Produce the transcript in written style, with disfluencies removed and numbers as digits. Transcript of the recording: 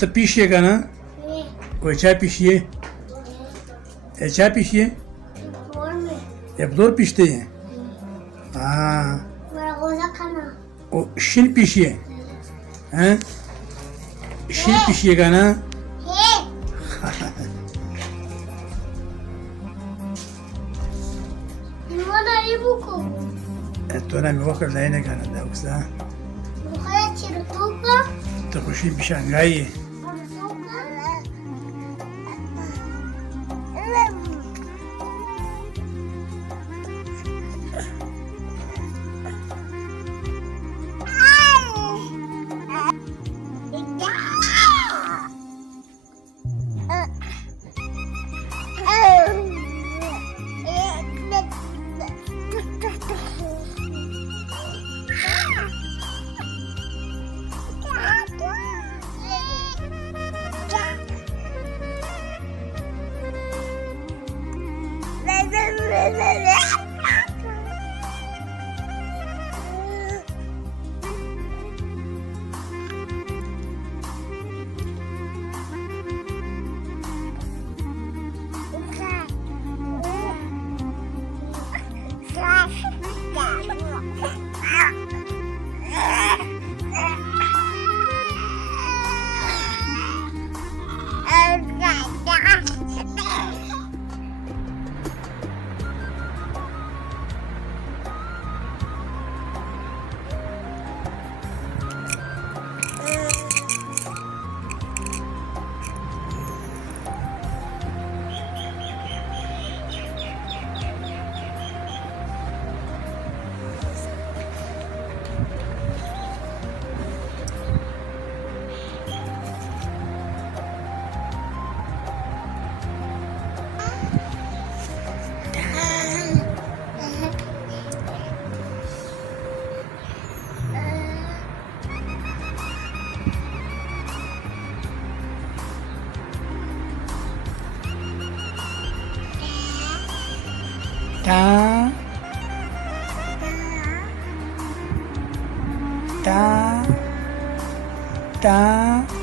तो पीसिए का ना कोई चाय पीसिए ये चाय पीसिए hep doğru pişti ya. Aa, o şil pişiye. He? Şil pişiye kana. تو انا موكل لعينك انا ده وكذا تخشي بشنغاي Ta ta ta